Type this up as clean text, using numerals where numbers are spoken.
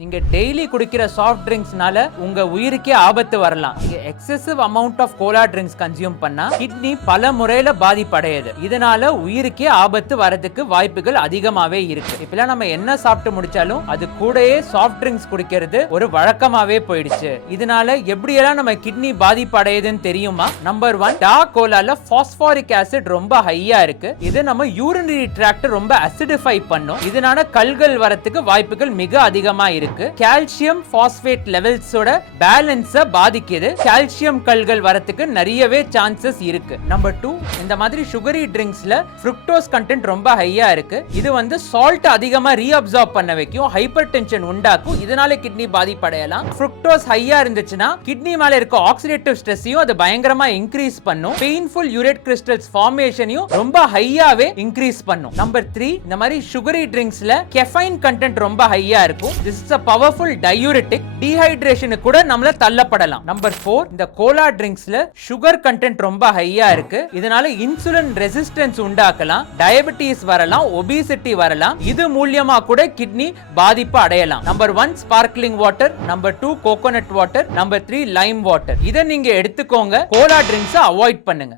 நீங்க டெய்லி குடிக்கிற சாஃப்ட் ட்ரிங்க்ஸ்னால உங்க உயிருக்கே ஆபத்து வரலாம். நீங்க excessive amount of cola drinks consume பண்ணா கிட்னி பல முறையில பாதிப்படையுது. இதனால உயிருக்கே ஆபத்து வரதுக்கு வாய்ப்புகள் அதிகமாவே இருக்கு. இப்பெல்லாம் நம்ம என்ன சாப்பிட்டு முடிச்சாலும் அது கூடயே சாஃப்ட் ட்ரிங்க்ஸ் குடிக்கிறது ஒரு வழக்கமாவே போயிடுச்சு. இதனால எப்படியெல்லாம் நம்ம கிட்னி பாதிப்படையுதுன்னு தெரியுமா? நம்பர் 1, டார்க் கோலால பாஸ்போரிக் ஆசிட் ரொம்ப ஹையா இருக்கு. இது நம்ம யூரினரி ட்ராக்ட் ரொம்ப அசிடிஃபை பண்ணும். இதனால கல்கள் வரதுக்கு வாய்ப்புகள் மிக அதிகமா இருக்கு. கால்சியம் பாஸ்பேட் லெவல்ஸோட பேலன்ஸ பாதிக்குது. கால்சியம் கல்கள் வரதுக்கு நிறையவே சான்சஸ் இருக்கு. நம்பர் 2, இந்த மாதிரி சுகரி ட்ரிங்க்ஸ்ல ஃப்ருக்டோஸ் கண்டென்ட் ரொம்ப ஹையா இருக்கு. இது சால்ட் அதிகமா ரீஅப்சார்ப் பண்ண வைக்கும், ஹைப்பர் டென்ஷன் உண்டாக்கும். இதனால கிட்னி பாதிப்படையலாம். ஃப்ருக்டோஸ் ஹையா இருந்துச்சுன்னா கிட்னி மேல இருக்க ஆக்சிடேட்டிவ் ஸ்ட்ரெஸ்ஸையும் அது பயங்கரமா இன்க்ரீஸ் பண்ணும். பெயின்ஃபுல் யூரேட் கிறிஸ்டல்ஸ் ஃபார்மேஷனையும் ரொம்ப ஹையாவே இன்க்ரீஸ் பண்ணும். நம்பர் 3, இந்த மாதிரி சுகரி ட்ரிங்க்ஸ்ல கெஃபைன் கண்டென்ட் ரொம்ப ஹையா இருக்கும். This is a powerful diuretic. டீஹைட்ரேஷனுக்கு கூட நம்மள தள்ளப்படலாம். நம்பர் 4, இந்த கோலா ட்ரிங்க்ஸ்ல சுகர் கண்டென்ட் ரொம்ப ஹையா இருக்கு. இதனால இன்சுலின் ரெசிஸ்டன்ஸ் உண்டாக்கலாம், டயபிட்டிஸ் வரலாம், ஒபிசிட்டி வரலாம். இது மூலமா கூட கிட்னி பாதிப்பு அடையலாம். Number 1, sparkling water. Number 2, coconut water. Number 3, Lime water. இதை நீங்க எடுத்துக்கோங்க. கோலா ட்ரிங்க்ஸ் அவாய்ட் பண்ணுங்க.